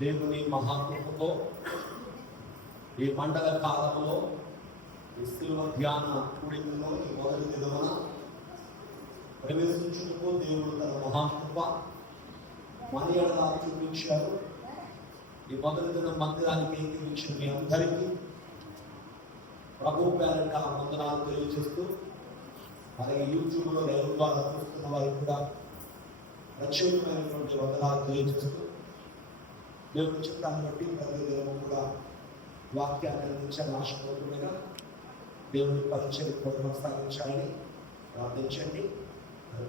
దేవుని మహాకృపతో ఈ మండల కాలంలో ఈ శిలువ ధ్యాన కూడికలో ఈ మొదటి దినమున ప్రవేశించుటకు దేవుడు తన మహాకృప మన ఎడల చూపించారు. ఈ మొదటి దినం మందిరానికి ఏకీవించిన మీ అందరికీ ప్రభు పేరట వందనాలు తెలియజేస్తూ, అలాగే యూట్యూబ్లో లైవ్ ద్వారా చూస్తున్న వారికి కూడా ప్రత్యేకమైనటువంటి వందనాలు తెలియజేస్తూ, దేవుని చిత్తాన్ని బట్టి ప్రతిదినము కూడా వాక్యాన్ని అందించాలని ఆశపడుతుండగా దేవుని పరిచయం కొనసాగించాలని ప్రార్థించండి.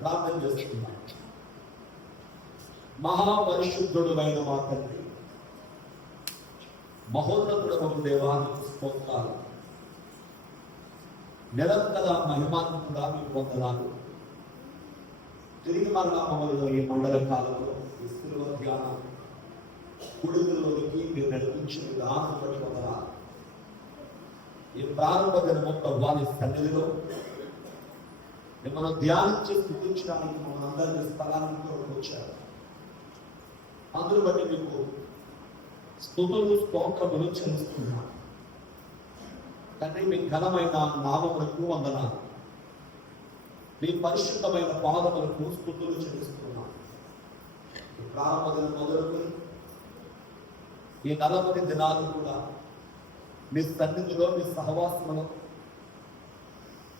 ప్రార్థన చేస్తున్నాను. మహాపరిశుద్ధుడు అయిన మా తండ్రి, మహోన్నతుడైన దేవానికి స్తోత్రాలు, నిరంతర మహిమాత్మగా మీకు వందనాలు. తిరిగి మరలా మమ్మల్ని ఈ మండల కాలంలో ఈ శిలువ ధ్యాన కుడుగులోనికి మీరు నడిపించిన విధానం బట్టి వందనాలు. ఈ ప్రారంభ దినము ప్రభువాని సన్నిధిలో మిమ్మల్ని ధ్యానించి స్థుతించడానికి మమ్మల్ని అందరినీ స్థలానికి వచ్చారు. అందును బట్టి మీకు స్తుతులు స్తోత్రములు చెల్లిస్తున్నాను. తండ్రి, మీ ఘనమైన నామములకు వందనాలు, మీ పరిశుద్ధమైన పాదములకు స్తుతులు చెల్లిస్తున్నాను. ఈ ప్రారంభ దినం మొదలుకొని ఈ 40 దినాలు కూడా మీ సన్నిధిలో, మీ సహవాసములో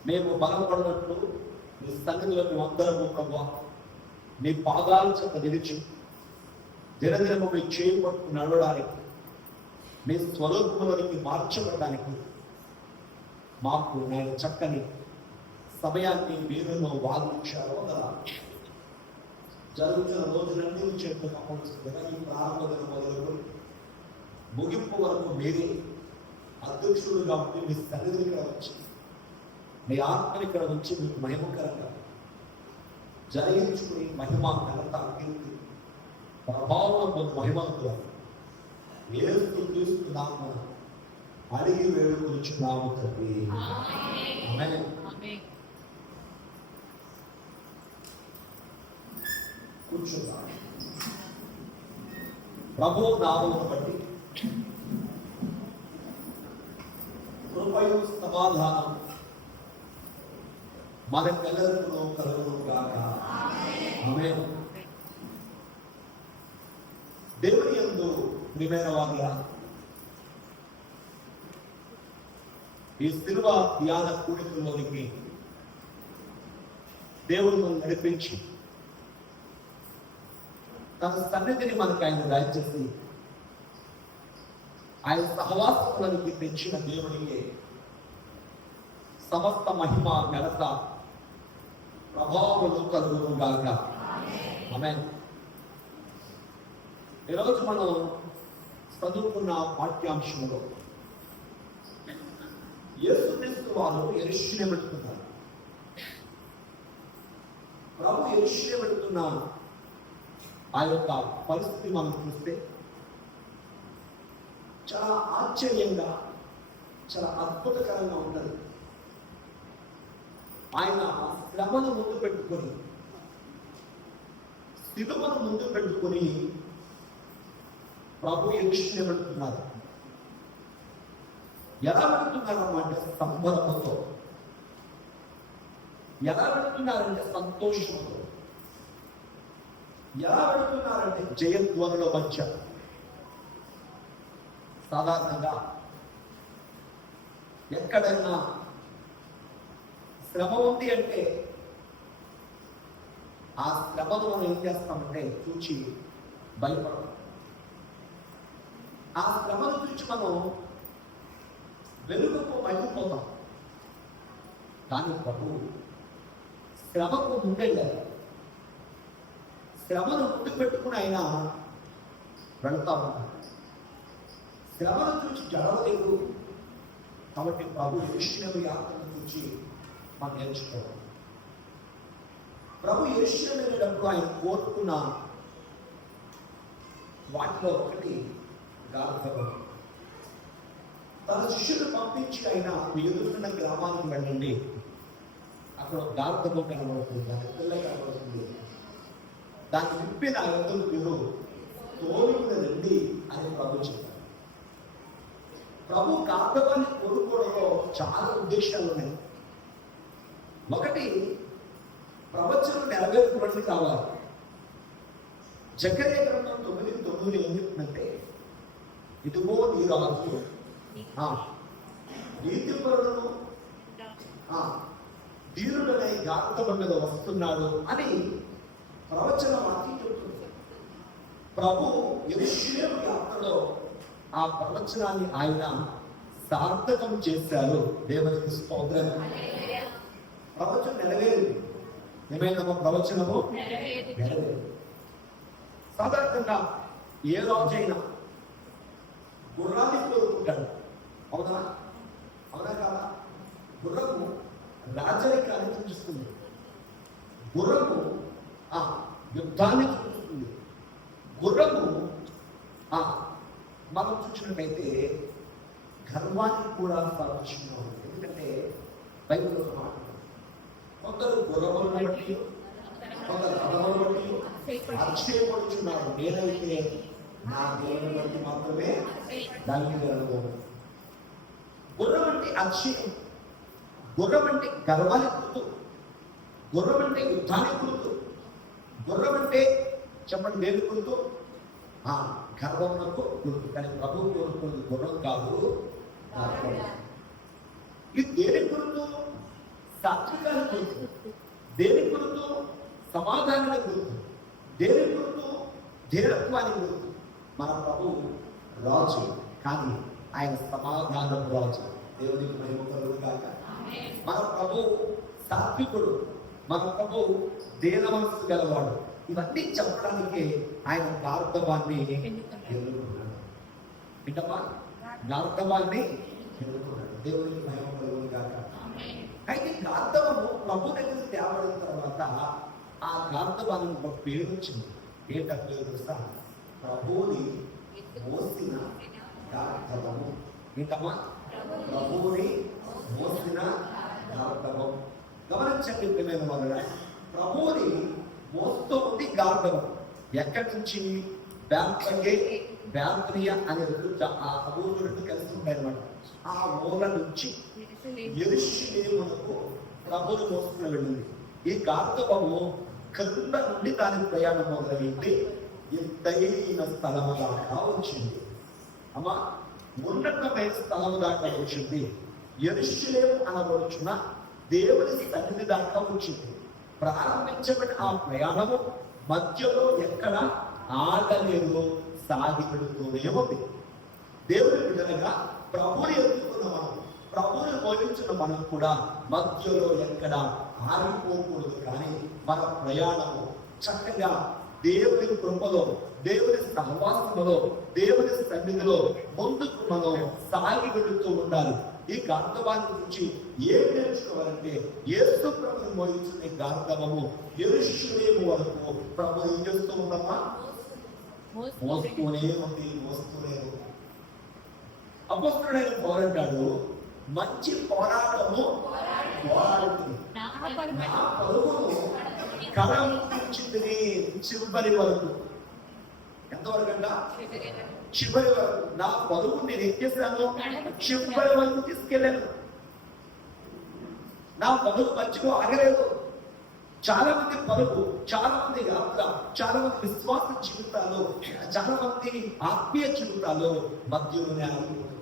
మేము బలపడినట్లు మీ సన్నిధిలో మేమందరము ప్రభువా మీ పాదాల చేత నిలిచి దినదినము మీ చేయి పట్టు నడవడానికి, మీ స్వరూపంలోనికి మార్చబడడానికి మాకు నేను చక్కని సమయాన్ని మీరు వాదించారో కదా. జరుగుతున్న రోజులన్నీ చేతులు అప్పగిస్తుండగా ఈ ప్రారంభ దినం మొదలుకొని ముగింపు వరకు మీరే అధ్యక్షుడు కాబట్టి మీ సన్నిధిని ఇక్కడ వచ్చి మీ ఆత్మని ఇక్కడ వచ్చి మీకు మహిమకరంగా జరిగించుకుని మహిమ ఘనత కీర్తి ప్రభావం మహిమతో ఏస్తూ తీసుకున్నాము అడిగి వేడుకొచ్చున్నాము తండ్రి. ఆమేన్. కూర్చున్నా. ప్రభు నామమును బట్టి కృపయు సమాధానం మనకెల్లరికీ కలుగును గాక. ఆమేన్. దేవుని యందు ప్రియమైన వారులారా, ఈ శిలువ ధ్యాన కూడికలోనికి దేవుడు మనం నడిపించి తన సన్నిధిని మనకు ఆయన దయచేసి ఆయన సహవాసములకి తెచ్చిన దేవుడికి సమస్త మహిమ ఘనత ప్రభావములు కలుగును గాక. ఆమేన్. ఈరోజు మనం చదువుకున్న పాఠ్యాంశంలో యేసుక్రీస్తు వారు యెరూషలేము వెళ్తున్నారు. ప్రభు యెరూషలేము వెళ్తున్న ఆ యొక్క పరిస్థితి మనం చూస్తే చాలా ఆశ్చర్యంగా, చాలా అద్భుతకరంగా ఉంటుంది. ఆయన శ్రమను ముందు పెట్టుకొని, శిలువను ముందు పెట్టుకొని ప్రభు యెరూషలేము వెళ్తున్నారు. ఎలా వెళ్తున్నారన్నమాట? సంబరముతో. ఎలా వెళ్తున్నారంటే సంతోషంతో. ఎలా వెళ్తున్నారంటే జయధ్వనుల మధ్య. సాధారణంగా ఎక్కడైనా శ్రమ ఉంది అంటే ఆ శ్రమను మనం ఏం చేస్తామంటే చూచి భయపడతాం. ఆ శ్రమను చూచి మనం వెలుగుకు పడిపోతాం. కానీ ప్రభువు శ్రమకు ముందే లేదు. శ్రమను ముందు పెట్టుకుని ఆయన వెళ్తా ఉంటాడు. శ్రమను చూసి జడవలేదు కాబట్టి ప్రభు యెరూషలేము యాత్రను చూసి మనం నేర్చుకోవాలి. ప్రభు యెరూషలేము వెళ్ళినప్పుడు ఆయన కోరుకున్న వాటిలో ఒకటి గాల్గొతా. తన శిష్యులు పంపించి ఆయన ఎదురున్న గ్రామానికి వెళ్ళండి, అక్కడ గాల్గొతా కనబడుతుంది, దాని పిల్ల కనబడుతుంది, దాన్ని విప్పిన ఎందుకు మీరు తోలుకుని రండి ఉద్దేశాలు ఉన్నాయి. ఒకటి, ప్రవచనం నెరవేర్చబడి కావాలి. జకర్యా గ్రంథం 9:9 ఏం చెప్తుందంటే, ఇదిగో నీ రాజు నీతిపరులను ధీరుడనే గాత్రము మీద వస్తున్నాడు అని ప్రవచన వాక్యం చెప్తుంది. ప్రభు యెరూషలేము యాత్రలో ఆ ప్రవచనాన్ని ఆయన సార్థకం చేశారు. దేవునికి స్తోత్రం. ప్రవచనం నెరవేరింది. ఏమైనా ప్రవచనము నెరవేరింది. సాధారణంగా ఏ రోజైనా గుర్రాన్ని కోరుకుంటాడు. అవునా అవునా కాదా? గుర్రము రాజరికాన్ని సూచిస్తుంది. గుర్రము యుద్ధాన్ని సూచిస్తుంది. గుర్రము మనం చూసినట్టయితే గర్వానికి కూడా సాదృశ్యంగా ఉంది. ఎందుకంటే బైబిల్లో ఒక మాట, కొందరు గుర్రములను బట్టి కొందరు రథములను బట్టి ఆశ్చర్యపడుచున్నారు, నేనైతే నా దేవుని బట్టి మాత్రమే దానికి జరగదు. గుర్రం అంటే అతిశయం, గుర్రం అంటే గర్వానికి గుర్తు, గుర్రం అంటే యుద్ధానికి గుర్తు, గుర్రం అంటే చెప్పండి దేని గుర్తు? గర్వమునకు గుర్తు. కానీ ప్రభువు కోరుకున్నది గుర్రం కాదు, ఇది దేని గుర్తు? సాత్వికానికి గుర్తు. దేని గుర్తు? సమాధానానికి గుర్తు. దేని గుర్తు? ధీరత్వానికి గుర్తు. మన ప్రభు రాజు, కానీ ఆయన సమాధానం రాజు. దేవునికి మహిమ కలుగును గాక. మన ప్రభు సాత్వికుడు, మన ప్రభు దీన మనస్సు గలవాడు. ఇవన్నీ చెప్పడానికి ఆయన గార్ధవాన్ని ఎదుర్కొన్నాడు. వింటమా? గార్ధవాన్ని ఎదుర్కొన్నాడు. దేవునికి మహిమ కలుగును గాక. అయితే గార్ధవము ప్రభు దగ్గర తేవడిన తర్వాత ఆ గార్ధవానికి ఒక పేరు వచ్చింది. ఏంట పేరు తెలుసా? ప్రభువుని మోసిన గార్ధవము. ఏంటమ్మా? ప్రభువుని మోసిన గార్ధవం. గమనించండి ప్రియమైన వాళ్ళ, ప్రభువుని మోస్తూ ఉంది గార్ధవం. ఎక్కడి నుంచి? బ్యాంత్రియా అనే ఆ ఊరు రెండు కలిసి ఉంటాయి అన్నమాట. ఆ ఊర నుంచి యెరూషలేమునకు ప్రభువుని మోసుకుని వెళ్ళింది. ఈ గార్ధవము క్రింద నుండి దాని ప్రయాణం మొదలైంది, ఎత్తైన స్థలము దాకా వచ్చింది. అమ్మా, ఉన్నతమైన స్థలము దాకా వచ్చింది. యెరూషలేము అనబడుచున్న దేవుని సన్నిధి దాకా వచ్చింది. ప్రారంభించబడిన ఆ ప్రయాణము మధ్యలో ఎక్కడ ఆగలేదు, సాగి పెడుతూనే ఉంది. దేవుని బిడ్డలుగా ప్రభువుని ఎదుర్కొన్న మనం, ప్రభువుని మోయించిన మనం కూడా మధ్యలో ఎక్కడ ఆగిపోకూడదు. కానీ మన ప్రయాణము చక్కగా దేవుని కృపలో, దేవుని సహవాసములో, దేవుని సన్నిధిలో ముందుకు మనం సాగి వెళుతూ ఉండాలి. ఈ గార్ధవాన్ని గురించి ఏం నేర్చుకోవాలంటే, యేసు ప్రభుని మోయించిన ఈ గార్ధవము యెరూషలేము వరకు ప్రభు ఏం చేస్తూ ఉందమ్మా? మోస్తూనే ఉంది, మోస్తూనే ఉంది. అపొస్తలుడైన పౌలు మంచి పోరాటము పోరాడుతుంది, నా పరుగును కడముట్టించింది చివరి వరకు. ఎంతవరకు అంట? చివరి వరకు. నా పరుగు నేను ఏం చేశాను? చివరి వరకు తీసుకెళ్ళాను. నా పరుగు మధ్యలో ఆగలేదు. చాలా మంది పరుగు, చాలా మంది యాత్ర, చాలా మంది విశ్వాస జీవితాలు, చాలా మంది ఆత్మీయ జీవితాలు మధ్యలోనే ఆగిపోతుంది.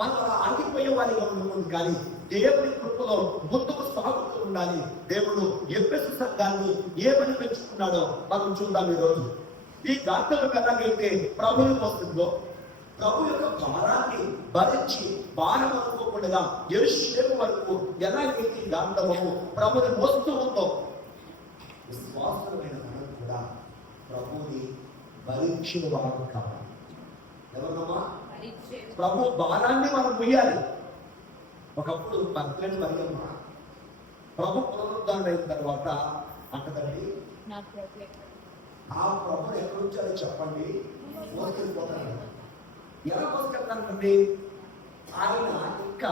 మనం ఆగిపోయే వారిగా ఉండకూడదు, కానీ దేవుని కృపలో ముందుకు సాగుతూ ఉండాలి. దేవుడు ఎఫెసు సంఘాన్ని ఏమని పెంచుకున్నాడో మనం చూద్దాం ఈ రోజు. ఈ గార్ధవం ఎలాగైతే ప్రభువుని మోస్తుందో, ప్రభు యొక్క భారాన్ని భరించి భారం అనుకోకుండా యెరూషలేము వరకు ఎలాగైతే గార్ధవము ప్రభుని మోస్తూ ఉందో, విశ్వాసమైన మనం కూడా ప్రభుని భరించిన వారు కావాలి. ఎవరమ్మా? ప్రభు భారాన్ని మనం ముయ్యాలి. ఒకప్పుడు భక్తులని మరియమ్మ ప్రభు పునరుద్ధరణ అయిన తర్వాత అంటదండి, ఆ ప్రభుని ఎక్కడి వచ్చారో చెప్పండి, మోసుకెళ్ళిపోతారు. ఎలా మోసుకెళ్తానండి? ఆయన ఇంకా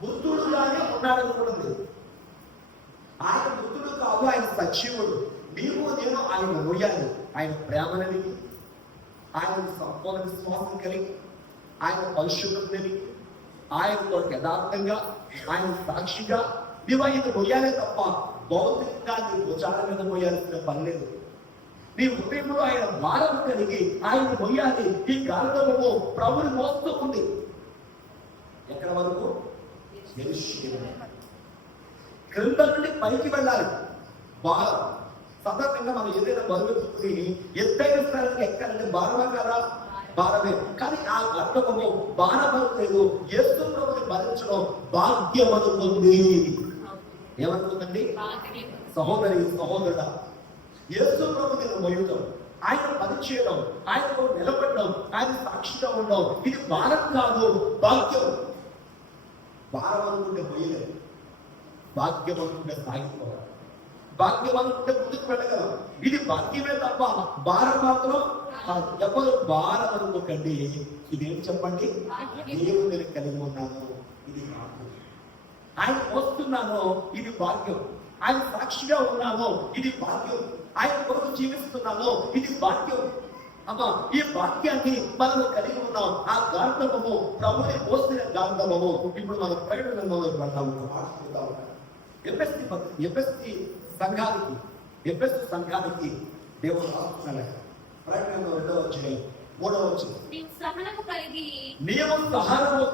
మృతుడుగానే ఉన్నాడనుకున్నది. ఆయన మృతుడు కాదు, ఆయన సజీవుడు. నీవు నేను ఆయన మొయ్యాలి. ఆయన ప్రేమనని, ఆయన సంపూర్ణ విశ్వాసం కలిగి, ఆయన పరిశుభ్రతని, ఆయనతో యథార్థంగా, ఆయన సాక్షిగా నీవు ఆయన మొయ్యాలే తప్ప భౌతికంగా నీ భుజాల మీద మొయ్యాల్సిన పని లేదు. నీ హృదయంలో ఆయన భారం కలిగి ఆయన మొయ్యాలి. ఈ గాలిలో ప్రభుని మోస్తూ ఉంది. ఎక్కడ వరకు? క్రింద నుండి పైకి వెళ్ళాలి. భారం సాధారణంగా మనం ఏదైనా బరువెత్తుకుని ఎత్తైన స్థానానికి ఎక్కాలంటే భారమా కదా? భారమే. కానీ ఆ అర్థము భారం లేదు. యేసు ప్రభుని భరించడం భాగ్యం అనుకుంది. ఏమనుకుందండి? సహోదరి సహోదరుడా, యేసు ప్రభుని మొయ్యడం, ఆయన పని చేయడం, ఆయనకు నిలబడడం, ఆయన సాక్షిగా ఉండడం ఇది భారం కాదు, భాగ్యం. భారం అనుకుంటే మొయ్యలేదు, భాగ్యం అనుకుంటే సాగిపోవాలి, భాగ్యం అనుకుంటే ముందుకు వెళ్ళగలం. ఇది భాగ్యమే తప్ప భారం మాత్రం ఎవరు భారం అనుకోకండి. ఇదేం చెప్పండి? దేవుడు నేను కలిగి ఉన్నాను, ఇది భాగ్యం. ఆయన మోస్తున్నాను, ఇది భాగ్యం. ఆయన సాక్షిగా ఉన్నాను, ఇది భాగ్యం. ఆయన కొరకు జీవిస్తున్నాను, ఇది భాగ్యం. అమ్మా, ఈ భాగ్యాన్ని మనం కలిగి ఉన్నాం. ఆ గాంధవము ప్రభుని మోసిన గాంధవము ఇప్పుడు మనం ప్రకటనలో పడతాము. ఎఫెసీ సంఘానికి దేవుడు రాస్తున్నాడు. ప్రకటనలో 2వ అధ్యాయం 3వ వచనం, నీవు సహనము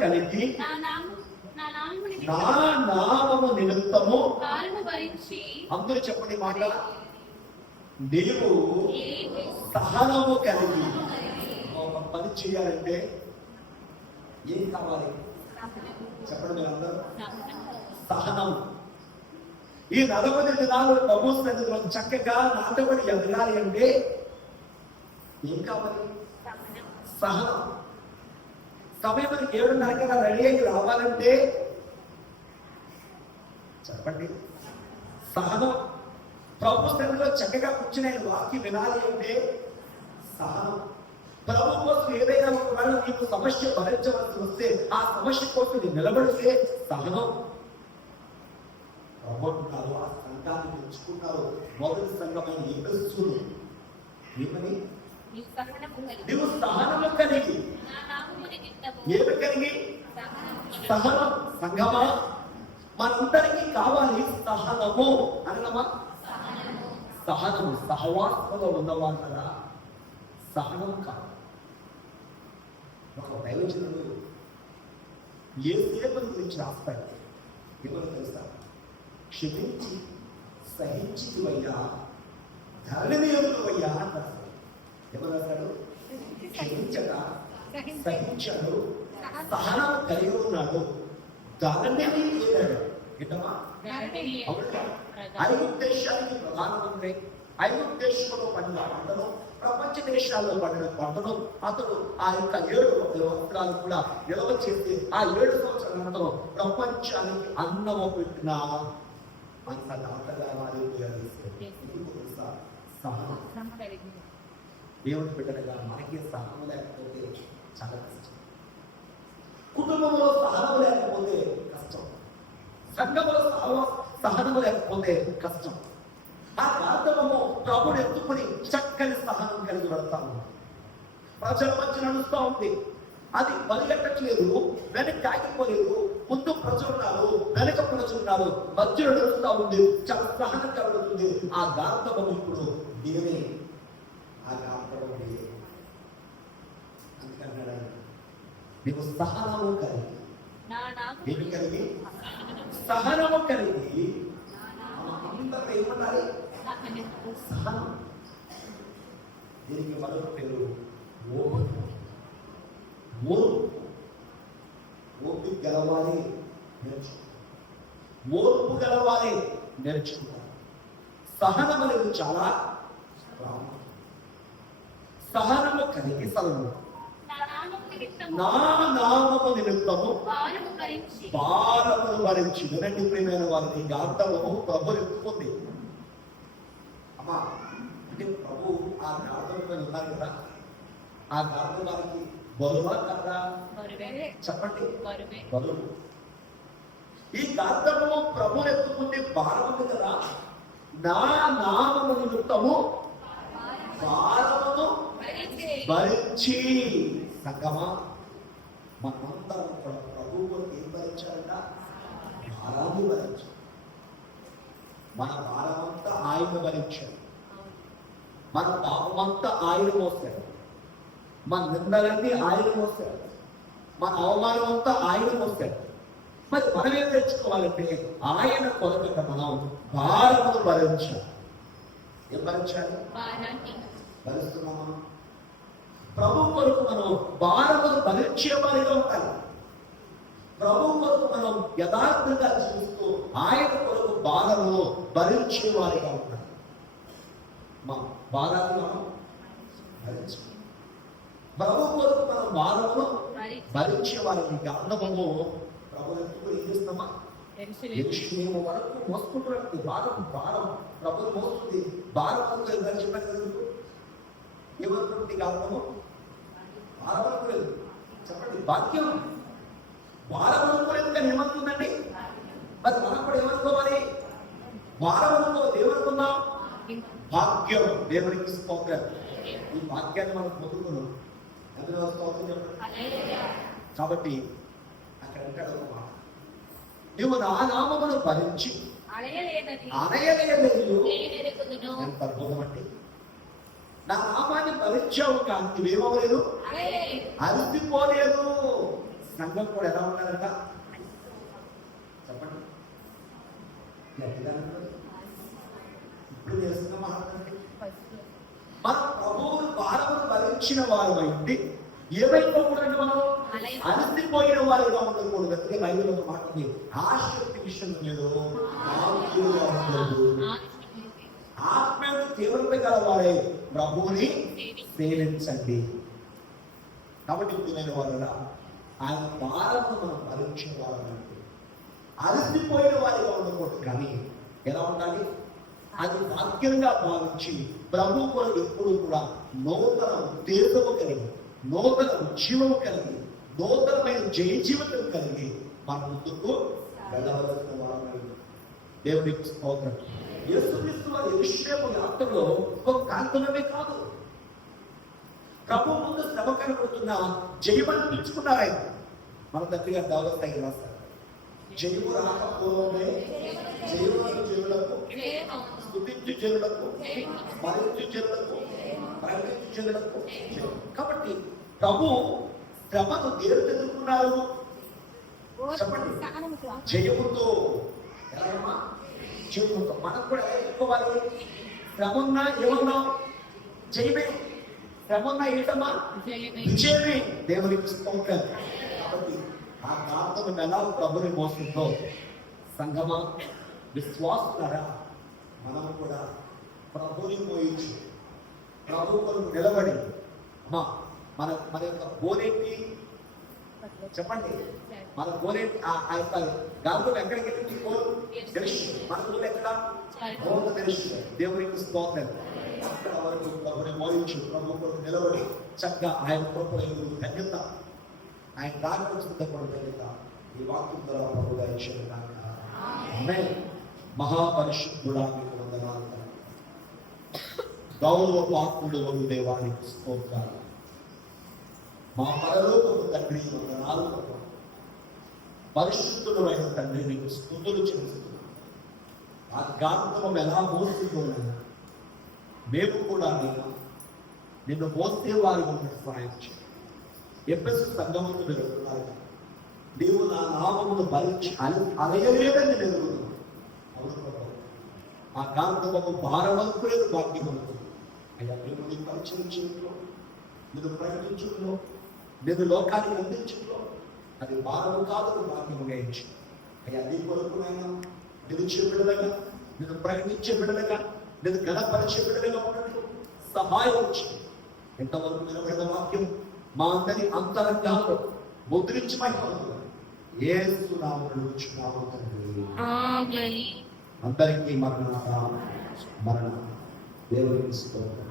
కలిగి నా నామము నిమిత్తము అందరూ చెప్పండి మాట, నీవు సహనము కలిగి. ఒక పని చేయాలంటే ఏం కావాలి చెప్పండి మీరు అందరూ? సహనం. ఈ 40 దినాలు ప్రభు సన్నిధిలో చక్కగా నాటబడి ఎదగాలి అంటే ఏం కావాలి? సహనం. సమయం 7:30 రెడీ అయ్యి రావాలంటే చెప్పండి సహనం. ప్రభు సన్నిధిలో చక్కగా కూర్చుని ఆయన వాక్యం వినాలి అంటే సహనం. ప్రభు కోసం ఏదైనా ఒకవేళ నీకు సమస్య భరించవలసి వస్తే ఆ సమస్య కోసం నీకు నిలబడితే సహనం. ప్రభుత్వాలు ఆ సంఘాన్ని పెంచుకుంటారు. మొదటి సంఘమైన ఎఫెసీయులు ఏమని? నీవు సహనము కలిగి. ఏమి కలిగి? సహనం. సంఘమా, మనందరికీ కావాలి సహనము అన్నమా? సహనము. సహవాసంలో ఉన్నవాళ్ళు కదా సహనం కాదు. ఒక దైవజనుడు ఏ సేవల గురించి రాస్తాడు ఎవరు తెలుసా? క్షమించి సహించివయ్యా ధరణి ఎదురువయ్యా అంటారు. ఎవరు రాశాడు? క్షమించక సహించాడు, సహనం కలిగి ఉన్నాడు, ధరణి ఏడాడు. ఏంటమ్మా? ఐదు దేశానికి ప్రధానమంత్రి, 5 దేశంలో పడిన పంటను, ప్రపంచ దేశాల్లో పడిన పంటను అతడు ఆ యొక్క 7 సంవత్సరాలు కూడా నిల్వ చేసి ఆ 7 సంవత్సరాలతో ప్రపంచానికి అన్నము పెట్టిన అంత దాతగా మారిపోయారు. దేవుని బిడ్డలుగా మనకి సహనం లేకపోతే చాలా కష్టం. కుటుంబంలో సహనం లేకపోతే కష్టం. సంఘంలో సహనం లేకపోతే కష్టం. ఆ గాంధవము ప్రభుని ఎత్తుకుని చక్కని సహనం కలిగి పెడతాము. ప్రజల మధ్య నడుస్తూ ఉంది. అది పరిగెట్టట్లేదు, వెనక్కి ఆగిపోలేదు. ముందు ప్రజలున్నారు, వెనక ప్రజలున్నారు, మధ్యలో నడుస్తూ ఉంది. చాలా సహనం కలుగుతుంది. ఆ గాంధవము ఇప్పుడు దేవే. ఆ గాంధవము అందుకన్నాడు నీకు సహనము కలిగి. ఏమి కలిగి? సహనము కలిగి. అందరూ ఏమన్నారు? సహనం. దీనికి మరొక పేరు ఓర్పు. ఓర్పు గెలవాలి నేర్చుకుంటారు. ఓర్పు గెలవాలి నేర్చుకుంటారు. సహనం అనేది చాలా ప్రాముఖ్యం. సహనము కలిగి సలము నా నామము నిమిత్తము భారమును భరించి. వినండి ప్రియమైన వారిని, గాంధవము ప్రభు ఎత్తుకుంది. అమ్మా అంటే ప్రభు ఆ గాంధవంలో ఉన్నారు కదా, ఆ గాంధవానికి బరువా కదా? చెప్పండి, బరువు. ఈ గాంధవము ప్రభు ఎత్తుకుంటే భారము కదా. నా నామము నిమిత్తము భారమును భరించి. సంగమా, మనమందరం కూడా ప్రభు కొరకు ఏం భరించాలంట? భారాన్ని భరించాలి. మన భారమంతా ఆయన భరించాడు. మన పాపమంతా ఆయన మోస్తాడు. మన నిందలన్నీ ఆయన మోస్తాడు. మన అవమానం అంతా ఆయన మోస్తాడు. మరి మనం ఏం తెచ్చుకోవాలంటే ఆయన కొరకు మనం భారమును భరించాలి. ఏం భరించాలి? భరిస్తున్నామా? ప్రభు కొరకు మనం భారమును భరించే వారిగా ఉండాలి. ప్రభు కొరకు మనం యథార్థంగా చూస్తూ ఆయన కొరకు భారమును భరించే వారిగా ఉండాలి. మా భారాన్ని మనం భరించాలి. ప్రభు కొరకు మనం భారమును భరించే వారికి అన్నము ప్రభు ఎందుకు ఏం చేస్తామా? యెరూషలేము వరకు మోసుకుంటున్నట్టు భారం ప్రభుని మోస్తుంది. భారం చెప్పండి. ఏమనుకుంటుంది కారణము? భారం లేదు. చెప్పండి. భాగ్యం భారం అనుకోలేదు కానీ ఏమనుకుందండి? మరి మనం కూడా ఏమనుకోవాలి? భారం అనుకోవాలి. ఏమనుకుందాం? భాగ్యం. దేవునికి స్తోత్రం. ఈ వాక్యాన్ని మనం పొందుకున్నాం. ఎందుకు స్తోత్రం చెప్పండి. కాబట్టి అక్కడ అంటాడు ఒక మాట, నువ్వు నా నామమును భరించి అనయలేదు. ఎంత అద్భుతమండి! నా నామాన్ని భరించావు కానీ నువ్వేమవలేదు, అలసిపోలేదు. సంఘం కూడా ఎలా ఉన్నారంట చెప్పండి. ఇప్పుడు చేస్తున్న మన ప్రభువును భారమును భరించిన వారు అయింది ఏమైపోకూడదు, మనం అలసిపోయిన వారిగా ఉండకూడదు. అందుకే బైబిల్ ఒక మాట ఉంది, ఆసక్తి విషయం లేదు, ఆత్మీయుడు తీవ్రత గలవారే ప్రభువుని సేవించండి. కాబట్టి నేను వాళ్ళ ఆయన భారమును మనం భరించిన వారంటే అలసిపోయిన వారిగా ఉండకూడదు. కానీ ఎలా ఉండాలి? అది వాక్యంగా భావించి ప్రభు కొరకు ఎప్పుడు కూడా నూతన ఉద్దేశము కలిగి, నూతన ఉద్యమము కలిగి, నూతనమైన జయ జీవితం కలిగి మన ముందుకు వెళ్ళవలసిన వారమై దేవునికి స్తోత్రం. యేసుక్రీస్తు వారి యెరూషలేము యాత్రలో ఒక కార్యక్రమమే కాదు, ప్రభు ముందు శ్రమ కనబడుతున్న జయమని పిలుచుకున్నారు ఆయన. మన దగ్గర దౌలస్థాయి రాస్తారు, జయము రాకపోవడమే జయములకు జనులకు స్తుతించు జనులకు స్మరించు జనులకు ప్రకటించు జనులకు. కాబట్టి ప్రభు శ్రమను దేవుడు ఎదుర్కొన్నారు చెప్పండి, జయముతో. ఎలాగమ్మా? జయముతో. మనం కూడా ఎదుర్కోవాలి. శ్రమన్నా ఏమన్నా జయమే, శ్రమన్నా ఏంటమ్మా విజయమే. దేవునికి స్తోత్రం. కాబట్టి ఆ ప్రార్థన ఎలా ప్రభుని మోస్తుందో సంగమా విశ్వాసులారా మనం కూడా ప్రభుని మోయించు, ప్రభు కొరకు నిలబడి అమ్మా మన మన యొక్క బోనేటి చెప్పండి. మన బోనేటి ఆ యొక్క గాలి ఎక్కడికి వెళ్ళి తెలుసు, మన ఊరు ఎక్కడ తెలుసు. దేవునికి స్తోత్రం. అక్కడ వరకు ప్రభుని మోయించు, ప్రభు కొరకు నిలబడి చక్కగా ఆయన కృపలో ధన్యత, ఆయన రాక సిద్ధపడు ధన్యత ఈ వాక్యం ద్వారా ప్రభుగా ఇచ్చిన మహాపరిశుద్ధుడా మీకు వందనాలు. గౌరవ పాత్రుడు వగు దేవానికి స్తోత్రాలు. మా పరలోకపు తండ్రి వందనాలు. పరిశుద్ధుడు అయిన తండ్రి నీకు స్తుతులు చెల్లిస్తున్నాం. ఆ గాంతమం ఎలా మోస్తుందో మేము కూడా నిన్ను మోస్తే వారి సహాయం చేయాలి. ఎప్పటి సంగమంలో జరుగుతున్నారు, నీవు నా నామమును భరించి అలయలేదని జరుగుతున్నావు. ఆ కాంతము భారవంతులేదు భాగ్యవంతుడు. అయ్యా మేము నీ పరిచయం చేయట్లో, నేను ప్రకటించుట్లో, నేను లోకానికి అందించుట్లో అది భారము కాదు, భాగ్యముగా ఇచ్చి అయ్యా నీ కొరకునైనా నిలిచే బిడ్డలుగా, నేను ప్రకటించే బిడ్డలుగా, నేను గణపరిచే బిడ్డలుగా ఉన్నట్టు సహాయం వచ్చి ఎంతవరకు నిలబడిన వాక్యం మా అందరి అంతరంగాల్లో ముద్రించి యేసు నామములో అడుగుచున్నాము తండ్రి. ఆమేన్. అందరికీ మరణ దేవునికి స్తోత్రం.